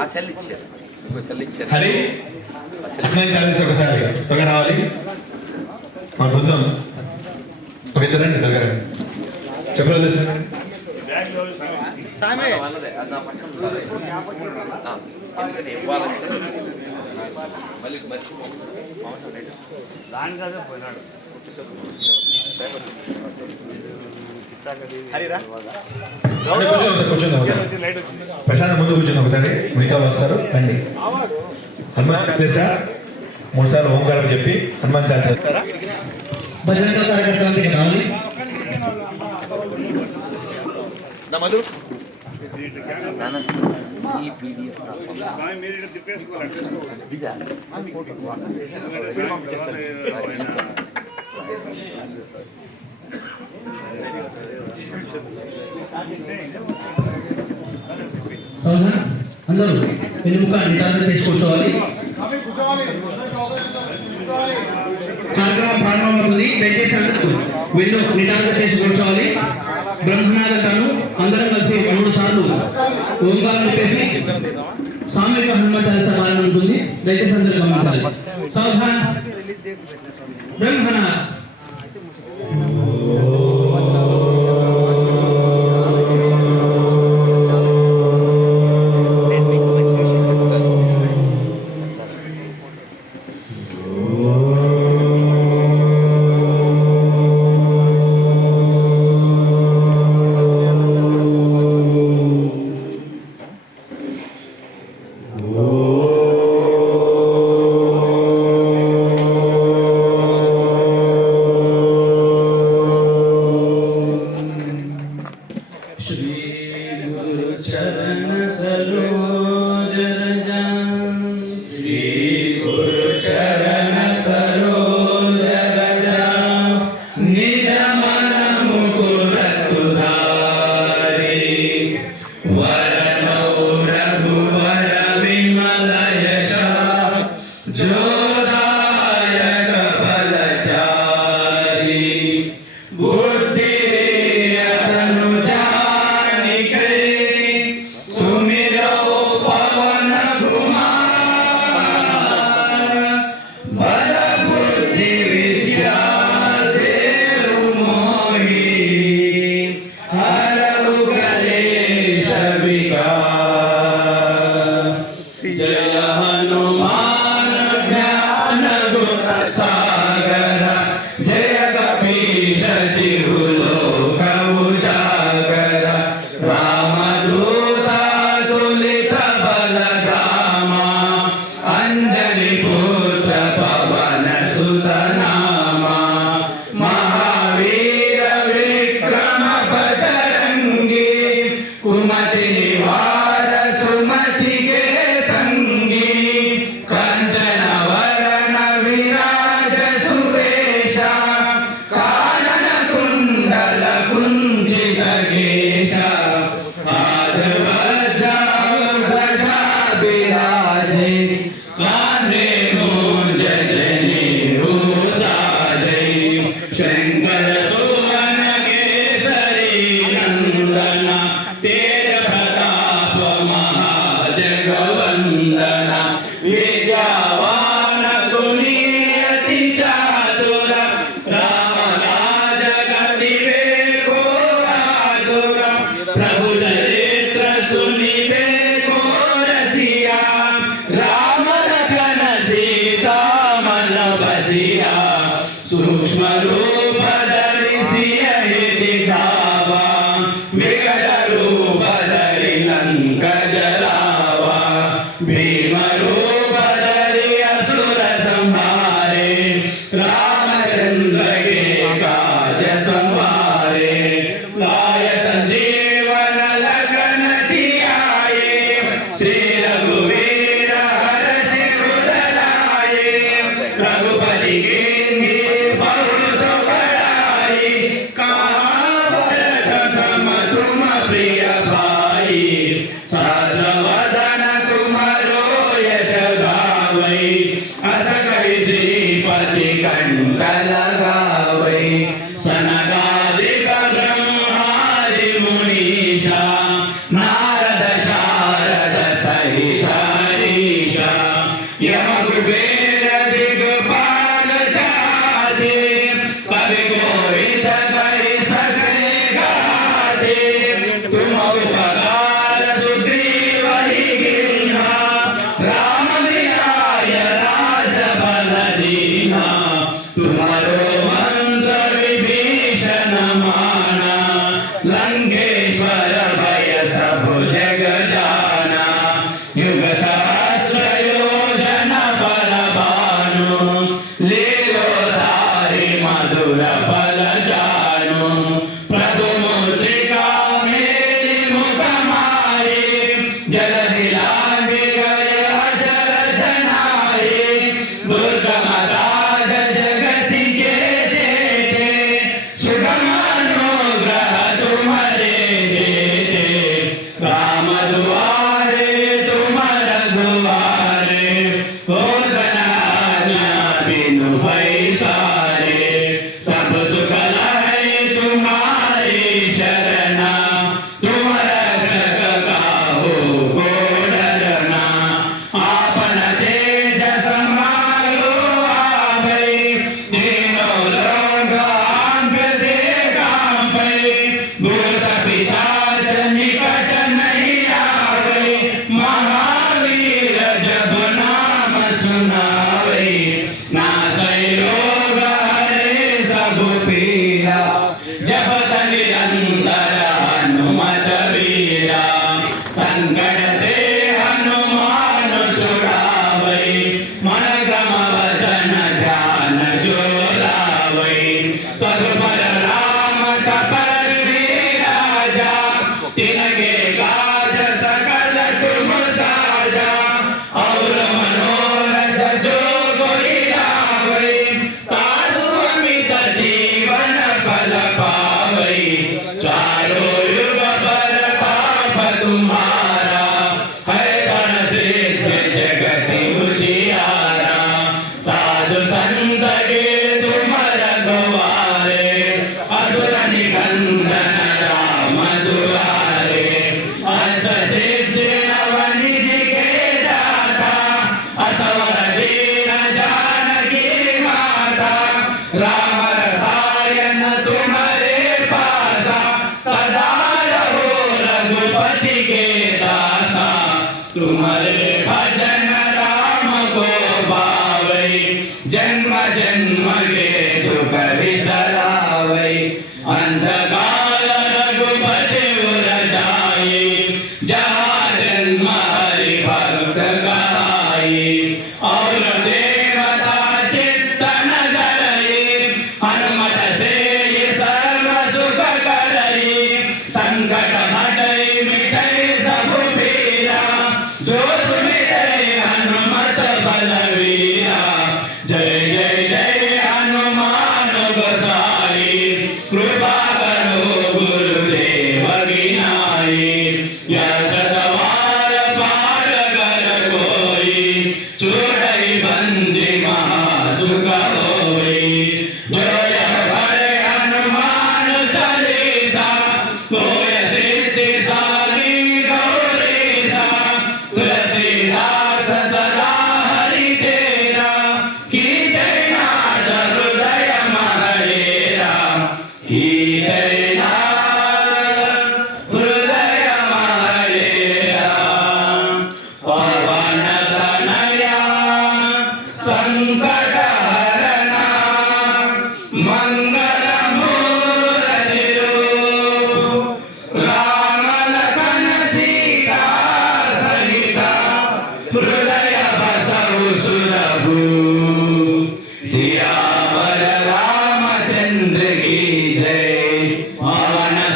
ఆ సెల్ ఇచ్చారు. ఇంకో సెల్ ఇచ్చారు. హరి హనుమాన్ చాలీస ఒకసారి త్వరగా రావాలి. మా బృందం. ఒక ఇద్దరు రండి త్వరగా రండి. చెప్పలేదు ఇవ్వాలంటే మళ్ళీ మర్చిపో. మాంసం రేటు దానికదే పోయినాడు. ప్రశాంత్ ముందు కూర్చొని ఒకసారి మిగతా వస్తారు. రండి. హనుమాన్ చాలీసా? మూడు సార్లు ఓంకారం చెప్పి హనుమాన్ చాలీసా? భజన కార్యక్రమానికి రావాలి. నా మధు. నాన్న ఈ పీడిఎఫ్ స్వామి సోదరు అందరూ వెనుముక నిటారుగా చేసి కూర్చోవాలి కార్యక్రమం ప్రారంభమవుతుంది. దయచేసి అందరూ వెళ్ళు నిటారుగా చేసి కూర్చోవాలి. బ్రహ్మనాథ బ్రహ్మనాథను అందరం కలిసి మూడు సార్లు ఓంకారం చెప్పేసి సామూహిక హనుమాన్ సమానం ఉంటుంది. దయచేసి అందరూ గమనించాలి. సావధాన్ బ్రహ్మనాథ్ Yeah. लगा Para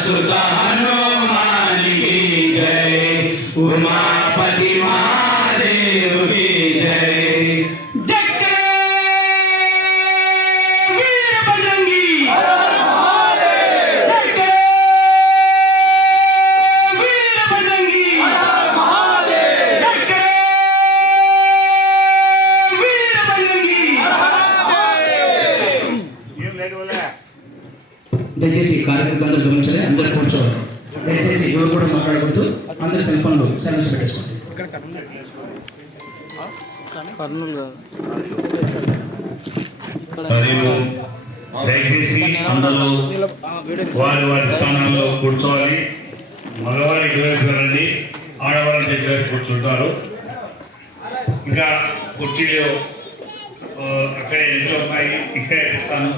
સુતા હનુમાન જય. ઉમા ఆర్థిక ఇబ్బందులు గమనించాలి అందరూ కూర్చోవాలి. దయచేసి ఎవరు కూడా మాట్లాడకూడదు. అందరి సెల్ఫోన్లు సర్వీస్ పెట్టేసుకోండి. దయచేసి అందరూ వారి వారి స్థానాల్లో కూర్చోవాలి. మగవారి ఇటువైపు ఆడవారి దగ్గర కూర్చుంటారు. ఇంకా కుర్చీలు అక్కడే ఇంట్లో ఉన్నాయి? ఇక్కడే ఇస్తాను